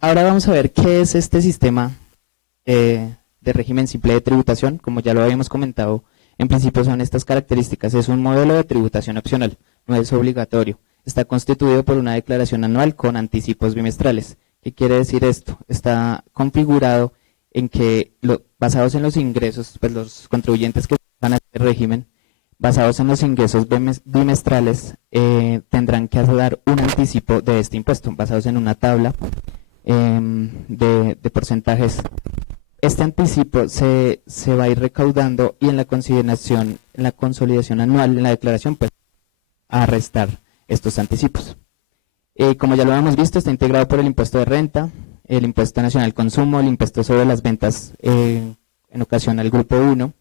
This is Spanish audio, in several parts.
Ahora vamos a ver qué es este sistema de régimen simple de tributación. Como ya lo habíamos comentado, en principio son estas características. Es un modelo de tributación opcional, no es obligatorio. Está constituido por una declaración anual con anticipos bimestrales. ¿Qué quiere decir esto? Está configurado en que, basados en los ingresos, pues los contribuyentes que van a este régimen, basados en los ingresos bimestrales, tendrán que dar un anticipo de este impuesto, basados en una tabla de porcentajes. Este anticipo se va a ir recaudando y en la consolidación anual, en la declaración, pues, a restar estos anticipos. Como ya lo hemos visto, está integrado por el impuesto de renta, el impuesto nacional al consumo, el impuesto sobre las ventas en ocasión al grupo 1,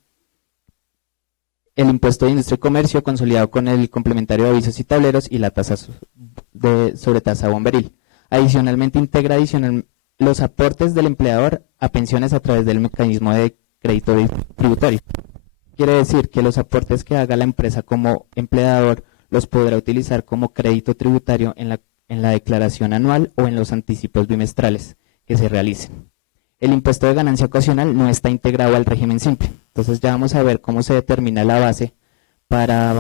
el impuesto de industria y comercio consolidado con el complementario de avisos y tableros y la tasa sobre tasa bomberil. Adicionalmente integra los aportes del empleador a pensiones a través del mecanismo de crédito tributario. Quiere decir que los aportes que haga la empresa como empleador los podrá utilizar como crédito tributario en la declaración anual o en los anticipos bimestrales que se realicen. El impuesto de ganancia ocasional no está integrado al régimen simple. Entonces ya vamos a ver cómo se determina la base para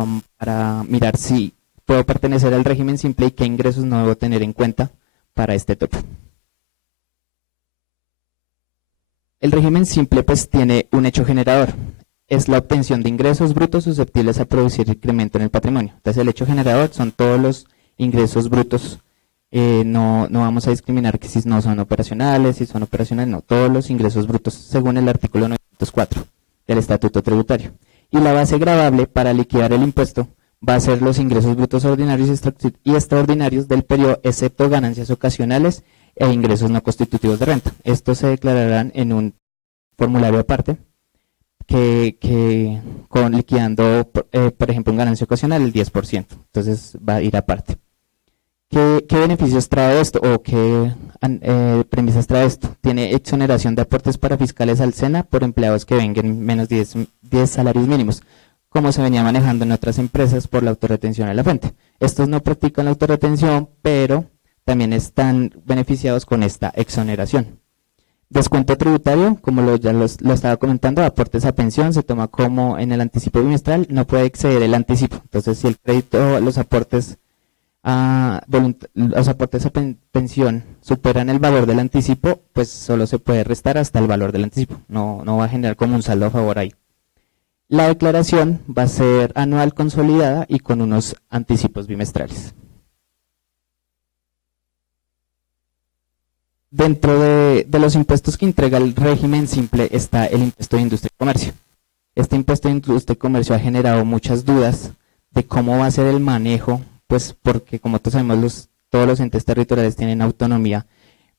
mirar si puedo pertenecer al régimen simple y qué ingresos no debo tener en cuenta para este tope. El régimen simple pues tiene un hecho generador. Es la obtención de ingresos brutos susceptibles a producir incremento en el patrimonio. Entonces el hecho generador son todos los ingresos brutos. No vamos a discriminar que si no son operacionales, si son operacionales, no, todos los ingresos brutos según el artículo 904 del Estatuto Tributario. Y la base gravable para liquidar el impuesto va a ser los ingresos brutos ordinarios y extraordinarios del periodo, excepto ganancias ocasionales e ingresos no constitutivos de renta. Estos se declararán en un formulario aparte con liquidando, por ejemplo, en ganancia ocasional el 10%. Entonces va a ir aparte. ¿Qué beneficios trae esto o qué premisas trae esto? Tiene exoneración de aportes para fiscales al SENA por empleados que vengan menos 10 salarios mínimos, como se venía manejando en otras empresas por la autorretención a la fuente. Estos no practican la autorretención, pero también están beneficiados con esta exoneración. Descuento tributario, como ya lo estaba comentando, aportes a pensión se toma como en el anticipo bimestral, no puede exceder el anticipo. Entonces, si el crédito, los aportes a pensión superan el valor del anticipo, pues solo se puede restar hasta el valor del anticipo, no va a generar como un saldo a favor ahí. La declaración va a ser anual consolidada y con unos anticipos bimestrales. Dentro de los impuestos que entrega el régimen simple está el impuesto de industria y comercio. Este impuesto de industria y comercio ha generado muchas dudas de cómo va a ser el manejo, pues porque como todos sabemos todos los entes territoriales tienen autonomía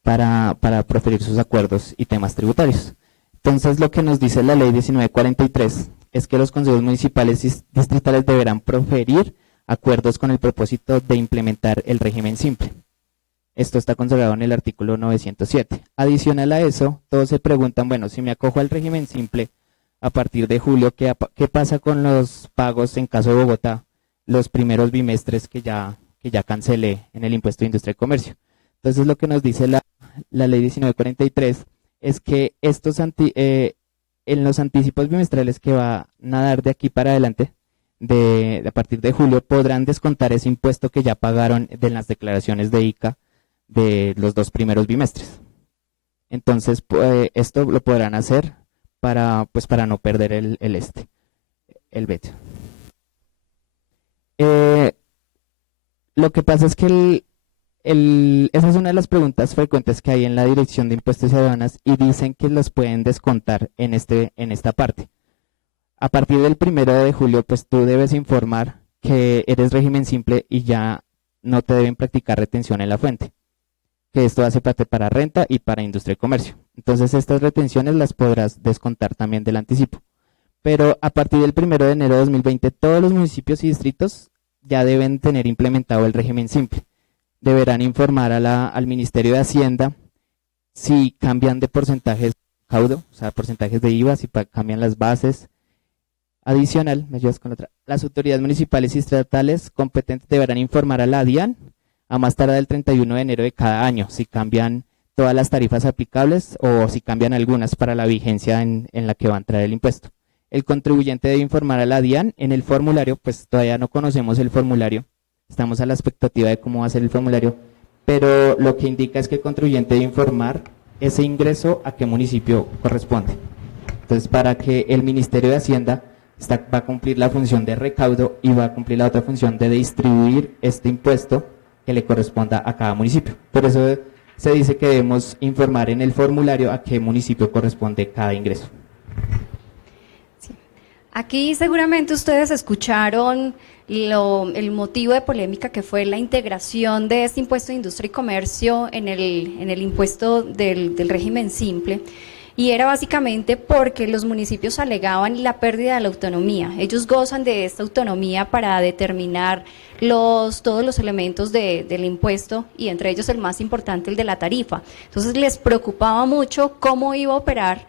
para proferir sus acuerdos y temas tributarios. Entonces lo que nos dice la ley 1943 es que los consejos municipales y distritales deberán proferir acuerdos con el propósito de implementar el régimen simple. Esto está consagrado en el artículo 907. Adicional a eso, todos se preguntan, bueno, si me acojo al régimen simple a partir de julio, ¿qué pasa con los pagos en caso de Bogotá, los primeros bimestres que ya cancelé en el impuesto de industria y comercio? Entonces lo que nos dice la ley 1943 es que en los anticipos bimestrales que van a dar de aquí para adelante, a partir de julio, podrán descontar ese impuesto que ya pagaron de las declaraciones de ICA de los 2 primeros bimestres. Entonces, esto lo podrán hacer para no perder el veto. Lo que pasa es que esa es una de las preguntas frecuentes que hay en la Dirección de Impuestos y Aduanas y dicen que los pueden descontar en esta parte. A partir del 1 de julio, pues tú debes informar que eres régimen simple y ya no te deben practicar retención en la fuente, que esto hace parte para renta y para industria y comercio. Entonces estas retenciones las podrás descontar también del anticipo. Pero a partir del 1 de enero de 2020, todos los municipios y distritos ya deben tener implementado el régimen simple. Deberán informar al Ministerio de Hacienda si cambian de porcentajes de recaudo, o sea, porcentajes de IVA, si cambian las bases. Adicional, me ayudas con otra. Las autoridades municipales y estatales competentes deberán informar a la DIAN a más tardar el 31 de enero de cada año si cambian todas las tarifas aplicables o si cambian algunas para la vigencia en la que va a entrar el impuesto. El contribuyente debe informar a la DIAN en el formulario, pues todavía no conocemos el formulario, estamos a la expectativa de cómo va a ser el formulario, pero lo que indica es que el contribuyente debe informar ese ingreso a qué municipio corresponde. Entonces, para que el Ministerio de Hacienda va a cumplir la función de recaudo y va a cumplir la otra función de distribuir este impuesto que le corresponda a cada municipio. Por eso se dice que debemos informar en el formulario a qué municipio corresponde cada ingreso. Sí. Aquí seguramente ustedes escucharon el motivo de polémica que fue la integración de este impuesto de industria y comercio en el impuesto del régimen simple. Y era básicamente porque los municipios alegaban la pérdida de la autonomía. Ellos gozan de esta autonomía para determinar todos los elementos del impuesto y entre ellos el más importante, el de la tarifa. Entonces les preocupaba mucho cómo iba a operar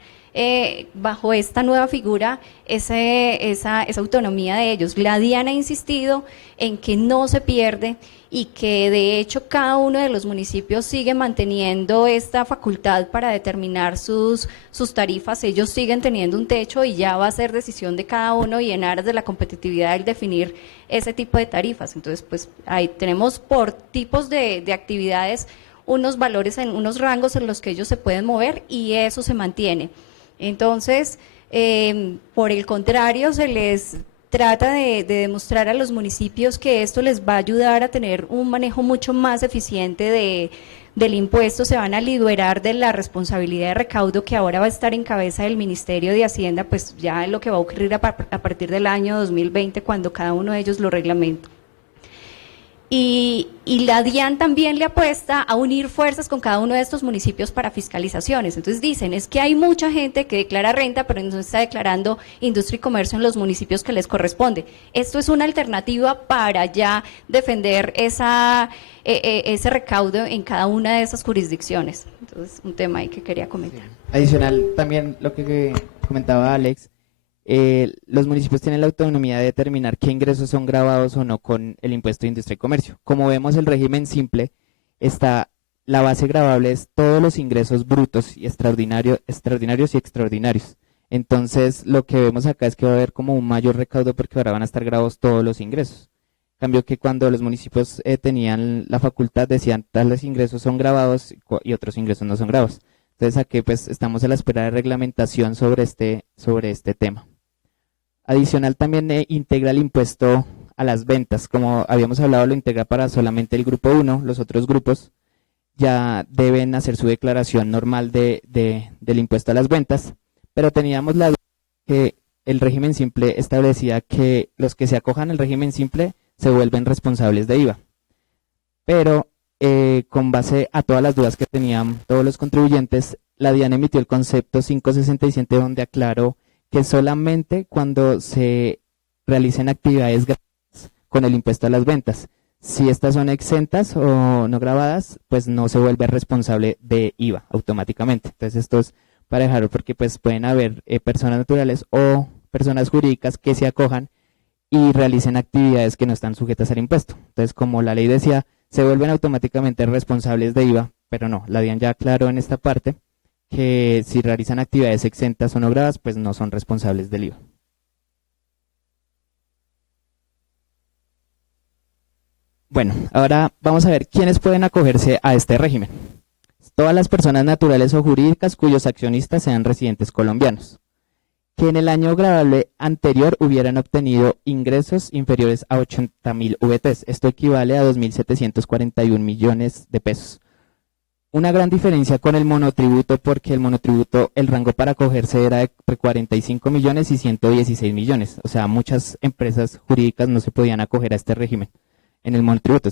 bajo esta nueva figura esa autonomía de ellos. La DIAN ha insistido en que no se pierde y que de hecho cada uno de los municipios sigue manteniendo esta facultad para determinar sus tarifas. Ellos siguen teniendo un techo y ya va a ser decisión de cada uno y en aras de la competitividad el definir ese tipo de tarifas. Entonces, pues ahí tenemos por tipos de actividades unos valores, en unos rangos en los que ellos se pueden mover y eso se mantiene. Entonces, por el contrario, se les trata de demostrar a los municipios que esto les va a ayudar a tener un manejo mucho más eficiente del impuesto, se van a liberar de la responsabilidad de recaudo que ahora va a estar en cabeza del Ministerio de Hacienda, pues ya es lo que va a ocurrir a partir del año 2020 cuando cada uno de ellos lo reglamenta. Y la DIAN también le apuesta a unir fuerzas con cada uno de estos municipios para fiscalizaciones. Entonces dicen, es que hay mucha gente que declara renta, pero no está declarando industria y comercio en los municipios que les corresponde. Esto es una alternativa para ya defender ese recaudo en cada una de esas jurisdicciones. Entonces, un tema ahí que quería comentar. Adicional, también lo que comentaba Alex, los municipios tienen la autonomía de determinar qué ingresos son gravados o no con el impuesto de industria y comercio. Como vemos, el régimen simple la base gravable es todos los ingresos brutos y extraordinarios y extraordinarios. Entonces, lo que vemos acá es que va a haber como un mayor recaudo porque ahora van a estar gravados todos los ingresos. En cambio que cuando los municipios tenían la facultad, decían tales ingresos son gravados y otros ingresos no son gravados. Entonces, aquí pues estamos a la espera de reglamentación sobre este tema. Adicional también integra el impuesto a las ventas, como habíamos hablado lo integra para solamente el grupo 1, los otros grupos ya deben hacer su declaración normal del impuesto a las ventas, pero teníamos la duda que el régimen simple establecía que los que se acojan al régimen simple se vuelven responsables de IVA, pero con base a todas las dudas que tenían todos los contribuyentes, la DIAN emitió el concepto 567 donde aclaró que solamente cuando se realicen actividades grabadas con el impuesto a las ventas, si estas son exentas o no grabadas, pues no se vuelve responsable de IVA automáticamente. Entonces esto es para dejarlo porque pues pueden haber personas naturales o personas jurídicas que se acojan y realicen actividades que no están sujetas al impuesto. Entonces, como la ley decía, se vuelven automáticamente responsables de IVA, pero no, la DIAN ya aclaró en esta parte que si realizan actividades exentas o no grabadas, pues no son responsables del IVA. Bueno, ahora vamos a ver quiénes pueden acogerse a este régimen. Todas las personas naturales o jurídicas cuyos accionistas sean residentes colombianos, que en el año gravable anterior hubieran obtenido ingresos inferiores a 80.000 VTs. Esto equivale a 2.741 millones de pesos. Una gran diferencia con el monotributo, porque el monotributo, el rango para acogerse era de 45 millones y 116 millones. O sea, muchas empresas jurídicas no se podían acoger a este régimen en el monotributo.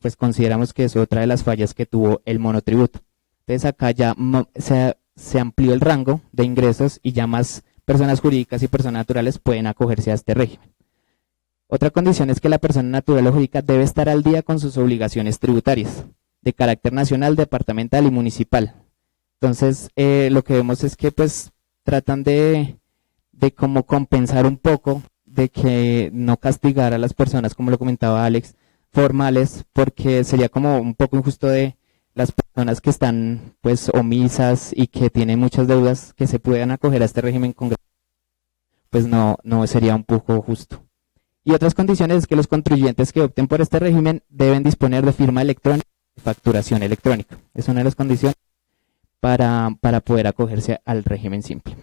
Pues consideramos que es otra de las fallas que tuvo el monotributo. Entonces acá ya se amplió el rango de ingresos y ya más personas jurídicas y personas naturales pueden acogerse a este régimen. Otra condición es que la persona natural o jurídica debe estar al día con sus obligaciones tributarias de carácter nacional, departamental y municipal. Entonces, lo que vemos es que pues tratan de como compensar un poco, de que no castigar a las personas, como lo comentaba Alex, formales, porque sería como un poco injusto de las personas personas que están pues omisas y que tienen muchas deudas que se puedan acoger a este régimen con pues no sería un poco justo. Y otras condiciones es que los contribuyentes que opten por este régimen deben disponer de firma electrónica y facturación electrónica. Es una de las condiciones para poder acogerse al régimen simple.